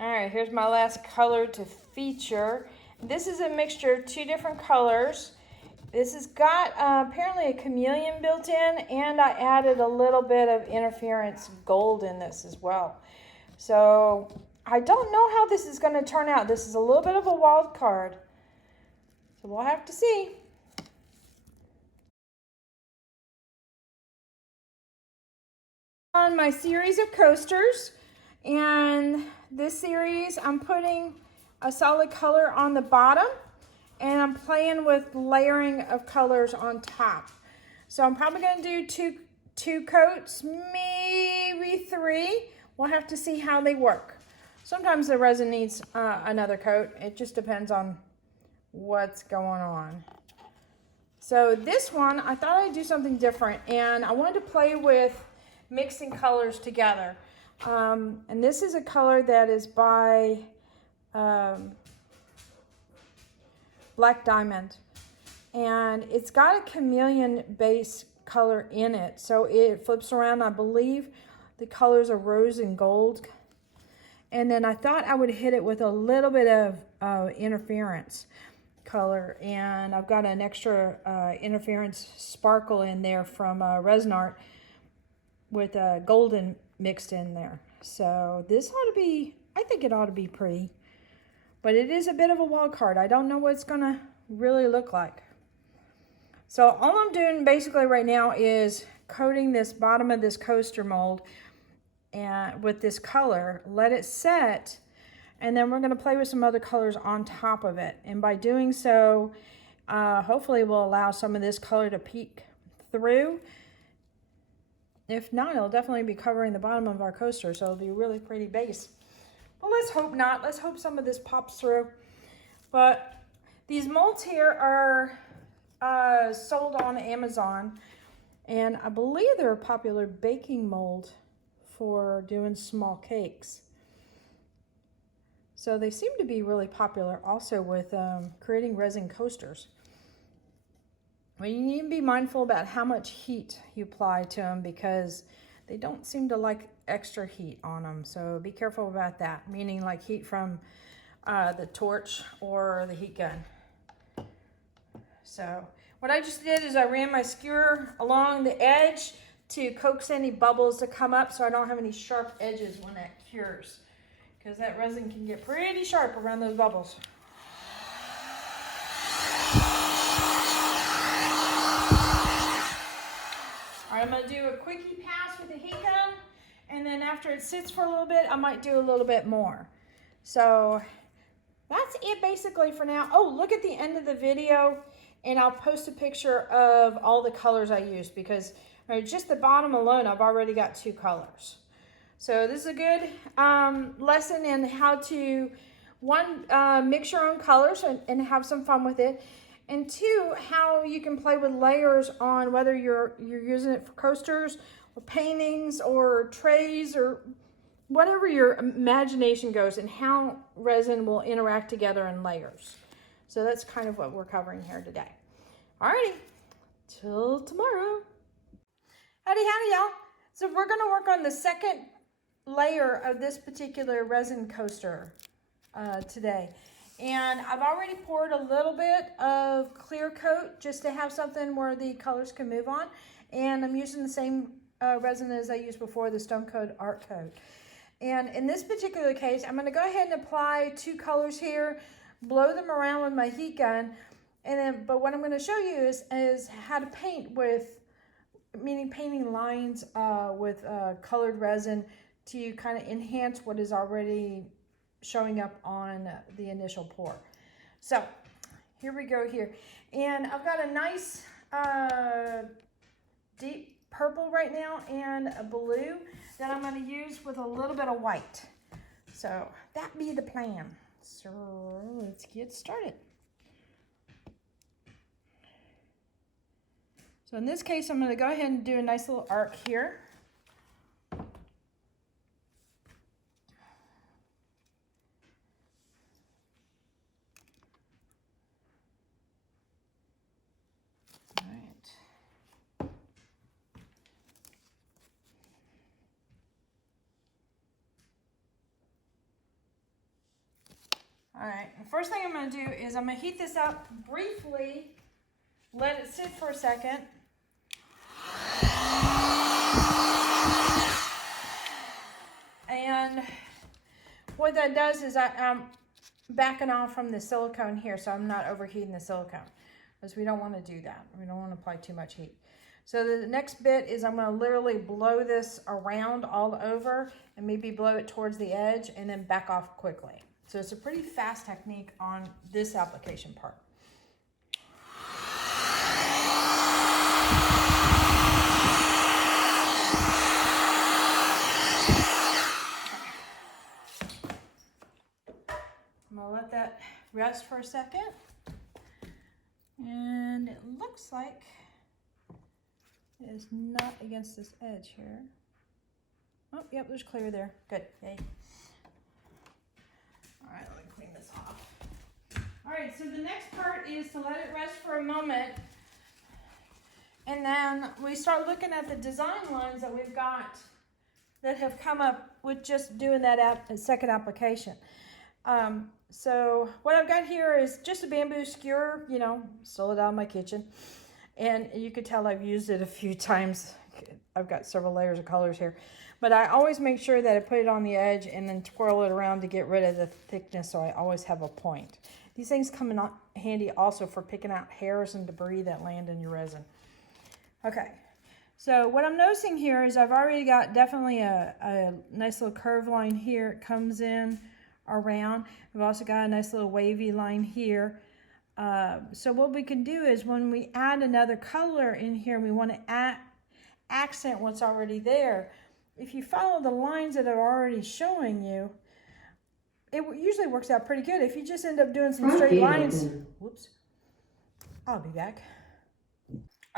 All right, here's my last color to feature. This is a mixture of two different colors. This has got apparently a chameleon built in, and I added a little bit of interference gold in this as well. So I don't know how this is going to turn out. This is a little bit of a wild card. So we'll have to see. On my series of coasters, and this series I'm putting a solid color on the bottom, and I'm playing with layering of colors on top. So I'm probably going to do two coats, maybe three. We'll have to see how they work. Sometimes the resin needs another coat. It just depends on what's going on. So this one, I thought I'd do something different, and I wanted to play with mixing colors together. And this is a color that is by Black Diamond, and it's got a chameleon base color in it, so it flips around. I believe the colors are rose and gold, and then I thought I would hit it with a little bit of interference color, and I've got an extra interference sparkle in there from Resin Art with golden mixed in there. So this ought to be, I think it ought to be pretty, but it is a bit of a wild card. I don't know what it's gonna really look like. So all I'm doing basically right now is coating this bottom of this coaster mold and with this color, let it set, and then we're gonna play with some other colors on top of it. And by doing so, hopefully we'll allow some of this color to peek through. If not, it'll definitely be covering the bottom of our coaster, so it'll be a really pretty base. But let's hope not. Let's hope some of this pops through. But these molds here are sold on Amazon, and I believe they're a popular baking mold for doing small cakes. So they seem to be really popular also with creating resin coasters. Well, you need to be mindful about how much heat you apply to them, because they don't seem to like extra heat on them. So be careful about that, meaning like heat from the torch or the heat gun. So what I just did is I ran my skewer along the edge to coax any bubbles to come up, so I don't have any sharp edges when that cures, because that resin can get pretty sharp around those bubbles. I'm going to do a quickie pass with the heat gun, and then after it sits for a little bit, I might do a little bit more. So that's it basically for now. Oh, look at the end of the video, and I'll post a picture of all the colors I used, because just the bottom alone, I've already got 2 colors. So this is a good lesson in how to, one, mix your own colors and have some fun with it. And 2, how you can play with layers on whether you're using it for coasters or paintings or trays or whatever your imagination goes, and how resin will interact together in layers. So that's kind of what we're covering here today. Alrighty, till tomorrow. Howdy, howdy, y'all. So we're gonna work on the second layer of this particular resin coaster today. And I've already poured a little bit of clear coat just to have something where the colors can move on. And I'm using the same resin as I used before, the Stone Coat Art Coat. And in this particular case, I'm going to go ahead and apply 2 colors here, blow them around with my heat gun. And then, but what I'm going to show you is how to paint with, meaning painting lines with colored resin to kind of enhance what is already showing up on the initial pour. So here we go here. And I've got a nice deep purple right now and a blue that I'm going to use with a little bit of white. So that be the plan. So let's get started. So in this case, I'm going to go ahead and do a nice little arc here. All right, the first thing I'm gonna do is I'm gonna heat this up briefly, let it sit for a second. And what that does is I'm backing off from the silicone here, so I'm not overheating the silicone, because we don't want to do that. We don't want to apply too much heat. So the next bit is I'm going to literally blow this around all over and maybe blow it towards the edge and then back off quickly. So it's a pretty fast technique on this application part. I'm going to let that rest for a second. And it looks like it is not against this edge here. Oh, yep, there's clear there. Good, yay. All right, let me clean this off. All right, so the next part is to let it rest for a moment. And then we start looking at the design lines that we've got that have come up with just doing that second application. So what I've got here is just a bamboo skewer, you know, stole it out of my kitchen. And you could tell I've used it a few times. I've got several layers of colors here. But I always make sure that I put it on the edge and then twirl it around to get rid of the thickness, so I always have a point. These things come in handy also for picking out hairs and debris that land in your resin. Okay, so what I'm noticing here is I've already got definitely a nice little curve line here. It comes in around. I've also got a nice little wavy line here. So what we can do is when we add another color in here, we want to accent what's already there. If you follow the lines that are already showing you, it usually works out pretty good. If you just end up doing some straight lines, whoops, I'll be back.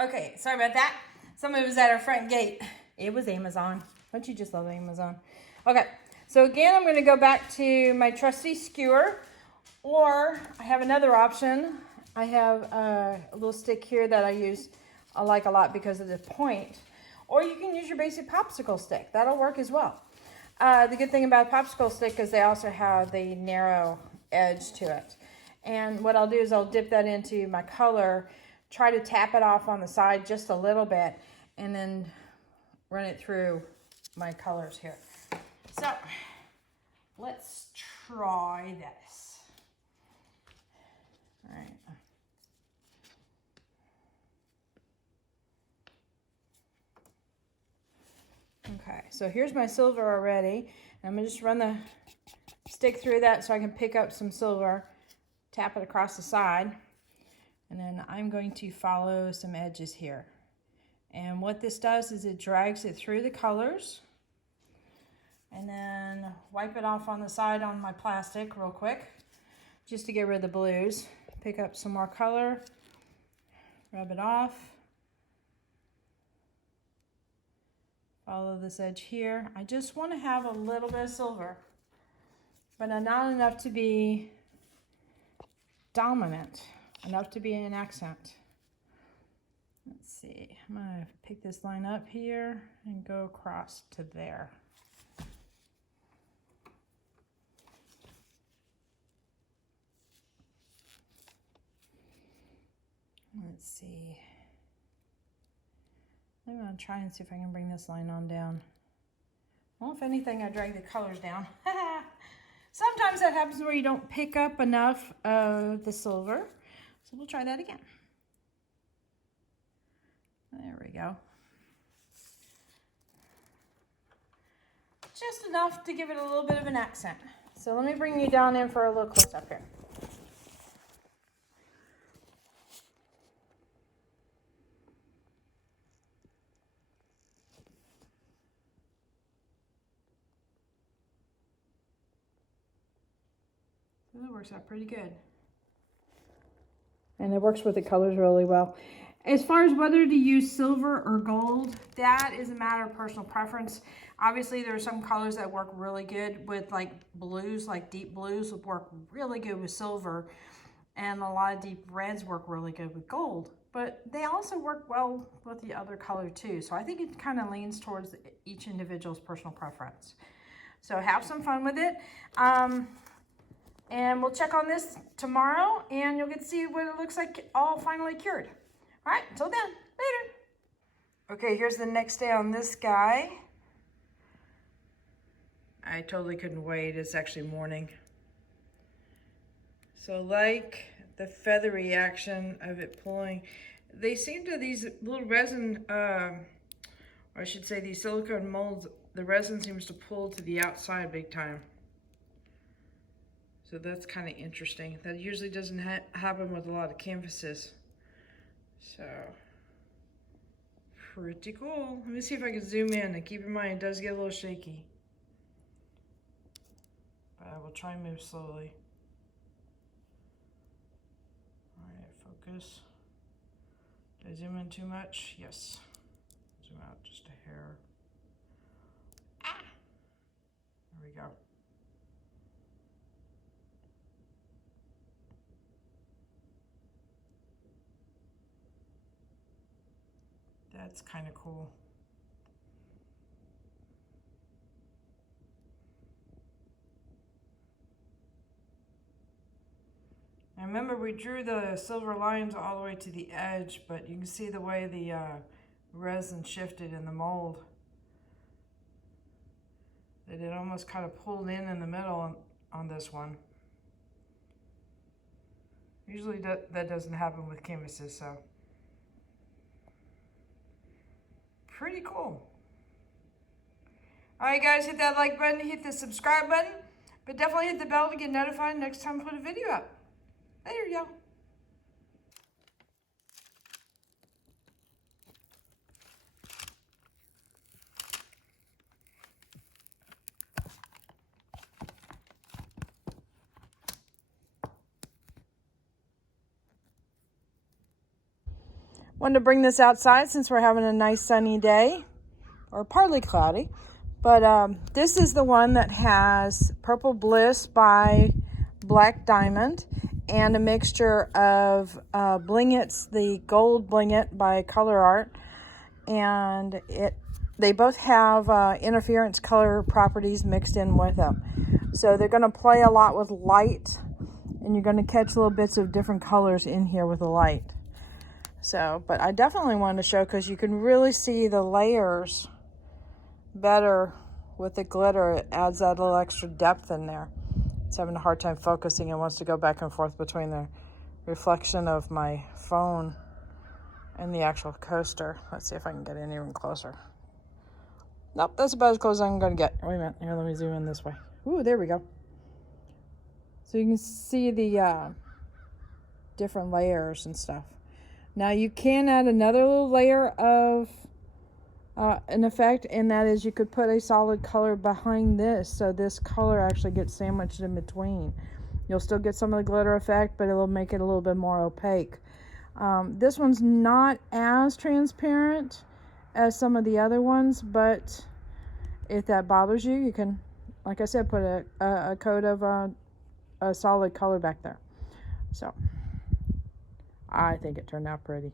Okay, sorry about that. Somebody was at our front gate. It was Amazon. Don't you just love Amazon? Okay, so again, I'm going to go back to my trusty skewer. Or I have another option. I have a little stick here that I like a lot because of the point. Or you can use your basic popsicle stick. That'll work as well. The good thing about a popsicle stick is they also have the narrow edge to it. And what I'll do is I'll dip that into my color, try to tap it off on the side just a little bit, and then run it through my colors here. So let's try this. All right. Okay, so here's my silver already. I'm gonna just run the stick through that so I can pick up some silver, tap it across the side, and then I'm going to follow some edges here. And what this does is it drags it through the colors, and then wipe it off on the side on my plastic real quick, just to get rid of the blues. Pick up some more color, rub it off, follow this edge here. I just want to have a little bit of silver, but not enough to be dominant, enough to be an accent. Let's see, I'm going to pick this line up here and go across to there. Let's see. I'm going to try and see if I can bring this line on down. Well, if anything, I drag the colors down. Sometimes that happens where you don't pick up enough of the silver. So we'll try that again. There we go. Just enough to give it a little bit of an accent. So let me bring you down in for a little close up here. That works out pretty good. And it works with the colors really well. As far as whether to use silver or gold, that is a matter of personal preference. Obviously, there are some colors that work really good with like blues, like deep blues would work really good with silver. And a lot of deep reds work really good with gold. But they also work well with the other color too. So I think it kind of leans towards each individual's personal preference. So have some fun with it. And we'll check on this tomorrow, and you'll get to see what it looks like all finally cured. All right, until then, later. Okay, here's the next day on this guy. I totally couldn't wait. It's actually morning. So like the feathery action of it pulling, they seem to, these little resin, or I should say these silicone molds, the resin seems to pull to the outside big time. So that's kind of interesting. That usually doesn't happen with a lot of canvases. So, pretty cool. Let me see if I can zoom in, and keep in mind it does get a little shaky. But I will try and move slowly. Alright, focus. Did I zoom in too much? Yes. Zoom out just a hair. Ah! There we go. That's kind of cool. I remember we drew the silver lines all the way to the edge, but you can see the way the resin shifted in the mold. That it almost kind of pulled in the middle on this one. Usually that doesn't happen with canvases, so. Pretty cool. All right, guys, hit that like button, hit the subscribe button, but definitely hit the bell to get notified next time I put a video up. Later, y'all. Wanted to bring this outside since we're having a nice sunny day, or partly cloudy. But this is the one that has Purple Bliss by Black Diamond and a mixture of Blingits, the Gold Blingit by Color Art. And they both have interference color properties mixed in with them. So they're going to play a lot with light, and you're going to catch little bits of different colors in here with the light. So, but I definitely wanted to show because you can really see the layers better with the glitter. It adds that little extra depth in there. It's having a hard time focusing and wants to go back and forth between the reflection of my phone and the actual coaster. Let's see if I can get in even closer. Nope, that's about as close as I'm going to get. Wait a minute. Here, let me zoom in this way. Ooh, there we go. So you can see the different layers and stuff. Now you can add another little layer of an effect, and that is you could put a solid color behind this, so this color actually gets sandwiched in between. You'll still get some of the glitter effect, but it'll make it a little bit more opaque. This one's not as transparent as some of the other ones, but if that bothers you, you can, like I said, put a coat of a solid color back there. So I think it turned out pretty.